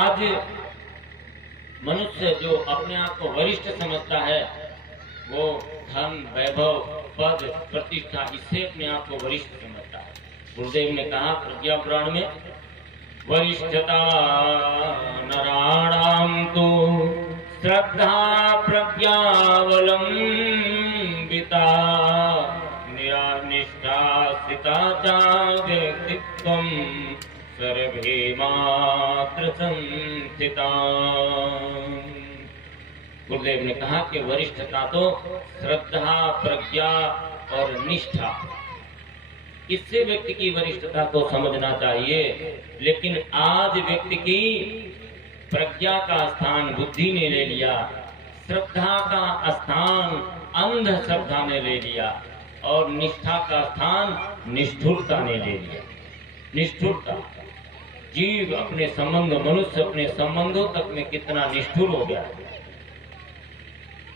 आज मनुष्य जो अपने आप को वरिष्ठ समझता है वो धन, वैभव, पद, प्रतिष्ठा, इससे अपने आप को वरिष्ठ समझता है। गुरुदेव ने कहा प्रज्ञा पुराण में, वरिष्ठता नराणाम तो श्रद्धा प्रज्ञावलंबिता निरा निष्ठा स्थिता च व्यक्तित्वं सर्वे मात्र संस्थिता। गुरुदेव ने कहा कि वरिष्ठता तो श्रद्धा, प्रज्ञा और निष्ठा, इससे व्यक्ति की वरिष्ठता को समझना चाहिए। लेकिन आज व्यक्ति की प्रज्ञा का स्थान बुद्धि ने ले लिया, श्रद्धा का स्थान अंधश्रद्धा ने ले लिया और निष्ठा का स्थान निष्ठुरता ने ले लिया। निष्ठुरता, जीव अपने संबंध, मनुष्य अपने संबंधों तक में कितना निष्ठुर हो गया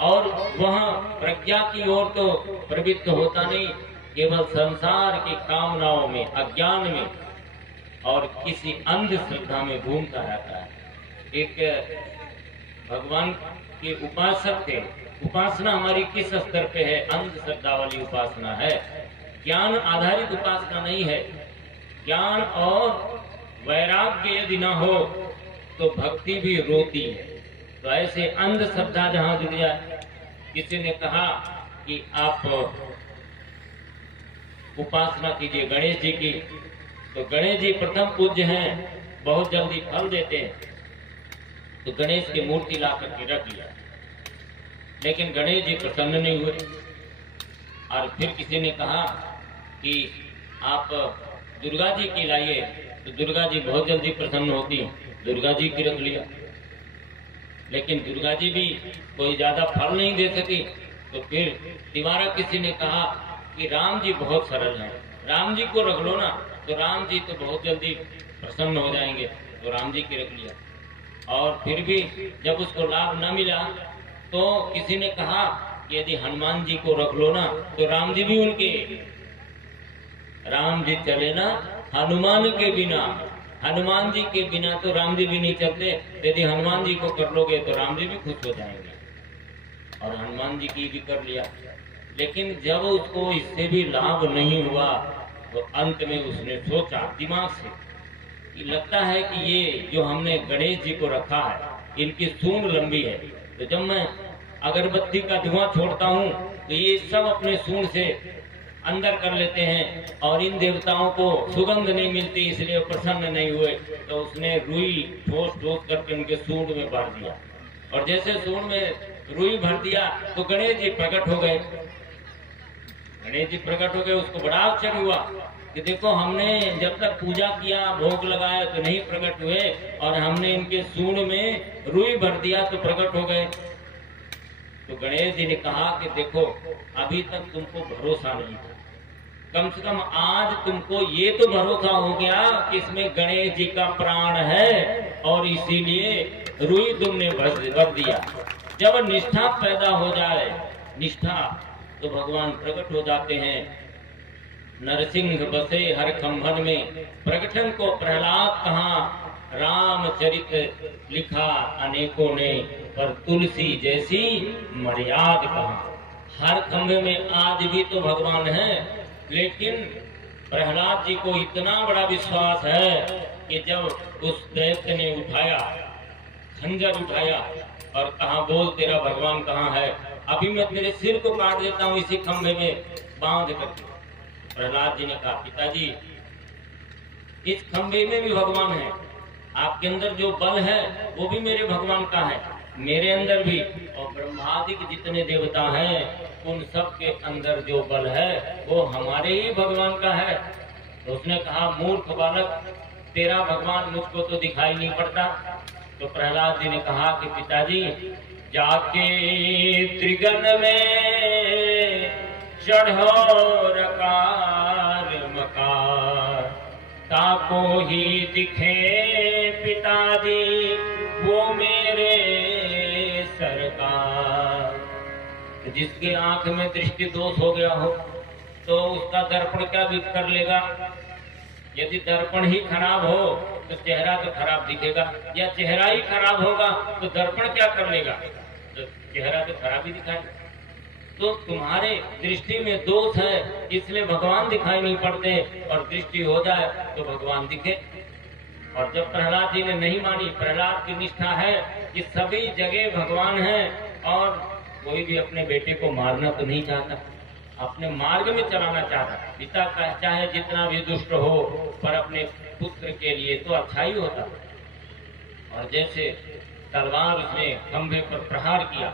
और वह प्रज्ञा की ओर तो प्रवृत्त होता नहीं, केवल संसार की कामनाओं में, अज्ञान में और किसी अंधश्रद्धा में घूमता रहता है। एक भगवान के उपासक थे। उपासना हमारी किस स्तर पे है? अंधश्रद्धा वाली उपासना है, ज्ञान आधारित उपासना नहीं है। ज्ञान और वैराग्य यदि ना हो तो भक्ति भी रोती है। तो ऐसे अंधश्रद्धा जहां जुड़ जाए, किसी ने कहा कि आप उपासना कीजिए गणेश जी की, तो गणेश जी प्रथम पूज्य हैं, बहुत जल्दी फल देते हैं। तो गणेश की मूर्ति ला करके रख लिया, लेकिन गणेश जी प्रसन्न नहीं हुए। और फिर किसी ने कहा कि आप दुर्गा जी की लाइए, तो दुर्गा जी बहुत जल्दी प्रसन्न होती, दुर्गा जी की रख लिया, लेकिन दुर्गा जी भी कोई ज्यादा फल नहीं दे सकी। तो फिर तिवारा किसी ने कहा कि राम जी बहुत सरल हैं, राम जी को रख लो ना, तो राम जी तो बहुत जल्दी प्रसन्न हो जाएंगे, तो राम जी की रख लिया। और फिर भी जब उसको लाभ न मिला तो किसी ने कहा कि यदि हनुमान जी को रख लो ना, तो राम जी भी उनके, राम जी चले ना हनुमान के बिना, हनुमान जी के बिना तो राम जी भी नहीं चलते। यदि हनुमान जी को कर लोगे तो राम जी भी खुश हो जाएंगे, और हनुमान जी की भी कर लिया। लेकिन जब उसको इससे भी लाभ नहीं हुआ तो अंत में उसने सोचा दिमाग से कि लगता है कि ये जो हमने गणेश जी को रखा है, इनकी सूंड लंबी है, तो जब मैं अगरबत्ती का धुआं छोड़ता हूँ तो ये सब अपने सूंड से अंदर कर लेते हैं और इन देवताओं को सुगंध नहीं मिलती, इसलिए प्रसन्न नहीं हुए। तो उसने रुई ठोस ठोस करके उनके सूंड में भर दिया, और जैसे सूंड में रुई भर दिया तो गणेश जी प्रकट हो गए। गणेश जी प्रकट हो गए, उसको बड़ा आश्चर्य हुआ कि देखो हमने जब तक पूजा किया, भोग लगाया तो नहीं प्रकट हुए, और हमने इनके सूंड में रुई भर दिया तो प्रकट हो गए। तो गणेश जी ने कहा कि देखो अभी तक तुमको भरोसा नहीं था, कम से कम आज तुमको ये तो भरोसा हो गया कि इसमें गणेश जी का प्राण है, और इसीलिए रुई तुमने भर दिया। जब निष्ठा पैदा हो जाए, निष्ठा, तो भगवान प्रकट हो जाते हैं। नरसिंह बसे हर खंभन में, प्रकटन को प्रहलाद कहा, रामचरित लिखा अनेकों ने, पर तुलसी जैसी मर्याद कहा। हर खंभे में आज भी तो भगवान है, लेकिन प्रहलाद जी को इतना बड़ा विश्वास है कि जब उस दैत्य ने उठाया, खंजर उठाया और कहा बोल तेरा भगवान कहाँ है, अभी मैं तेरे सिर को काट देता हूँ इसी खंभे में बांध करके। प्रहलाद जी ने कहा पिताजी इस खंभे में भी भगवान है, आपके अंदर जो बल है वो भी मेरे भगवान का है, मेरे अंदर भी, और ब्रह्मादि के जितने देवता हैं उन सब के अंदर जो बल है वो हमारे ही भगवान का है। तो उसने कहा मूर्ख बालक, तेरा भगवान मुझको तो दिखाई नहीं पड़ता। तो प्रहलाद जी ने कहा कि पिताजी जाके त्रिगन में चढ़ो रकार मकार, ताको ही दिखे पिताजी वो मेरे सरकार। जिसके आंख में दृष्टि दोष हो गया हो तो उसका दर्पण क्या भी कर लेगा। यदि दर्पण ही खराब हो तो चेहरा तो खराब दिखेगा, या चेहरा ही खराब होगा तो दर्पण क्या कर लेगा, तो चेहरा तो खराब ही दिखाएगा। तो तुम्हारे दृष्टि में दोष है, इसलिए भगवान दिखाई नहीं पड़ते, और दृष्टि हो जाए तो भगवान दिखे। और जब प्रहलाद जी ने नहीं मानी, प्रहलाद की निष्ठा है कि सभी जगह भगवान है, और कोई भी अपने बेटे को मारना तो नहीं चाहता, अपने मार्ग में चलाना चाहता। पिता का चाहे जितना भी दुष्ट हो, पर अपने पुत्र के लिए तो अच्छा ही होता। और जैसे तलवार उसने खंभे पर प्रहार किया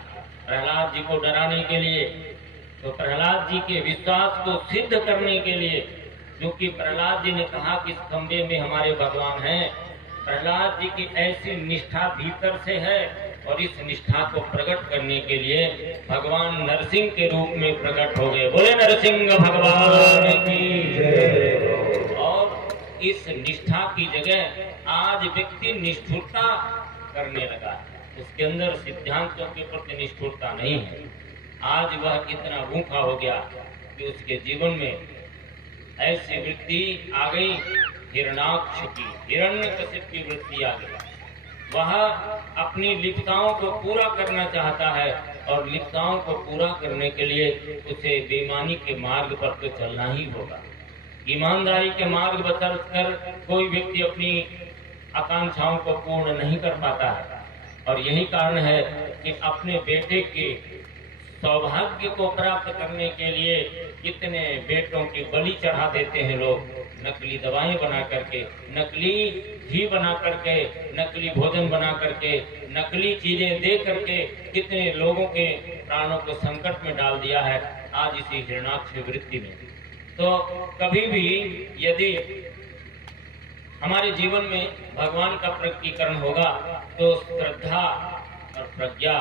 प्रहलाद जी को डराने के लिए, तो प्रहलाद जी के विश्वास को सिद्ध करने के लिए, क्योंकि प्रहलाद जी ने कहा कि इस खंभे में हमारे भगवान हैं। प्रहलाद जी की ऐसी निष्ठा भीतर से है, और इस निष्ठा को प्रकट करने के लिए भगवान नरसिंह के रूप में प्रकट हो गए। बोले नरसिंह भगवान की जय। और इस निष्ठा की जगह आज व्यक्ति निष्ठुरता करने लगा है, उसके अंदर सिद्धांतों के प्रति निष्ठुरता नहीं है। आज वह इतना भूखा हो गया कि उसके जीवन में ऐसी वृत्ति आ गई, हिरणाक्ष की, हिरण्यकशिप की वृत्ति आ गई। वह अपनी लिप्ताओं को पूरा करना चाहता है, और लिप्ताओं को पूरा करने के लिए उसे बेईमानी के मार्ग पर तो चलना ही होगा। ईमानदारी के मार्ग पर चलकर कोई व्यक्ति अपनी आकांक्षाओं को पूर्ण नहीं कर पाता है। और यही कारण है कि अपने बेटे के सौभाग्य को प्राप्त करने के लिए कितने बेटों की बलि चढ़ा देते हैं लोग, नकली दवाएं बना करके, नकली घी बना करके, नकली भोजन बना करके, नकली चीजें दे करके कितने लोगों के प्राणों को संकट में डाल दिया है आज इसी हिरणाक्ष वृत्ति में। तो कभी भी यदि हमारे जीवन में भगवान का प्रकटीकरण होगा तो श्रद्धा और प्रज्ञा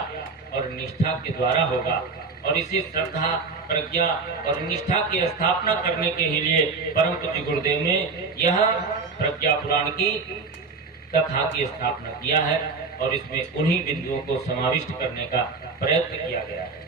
और निष्ठा के द्वारा होगा। और इसी श्रद्धा, प्रज्ञा और निष्ठा की स्थापना करने के लिए परम पूज्य गुरुदेव ने यह प्रज्ञा पुराण की कथा की स्थापना किया है, और इसमें उन्हीं बिंदुओं को समाविष्ट करने का प्रयत्न किया गया है।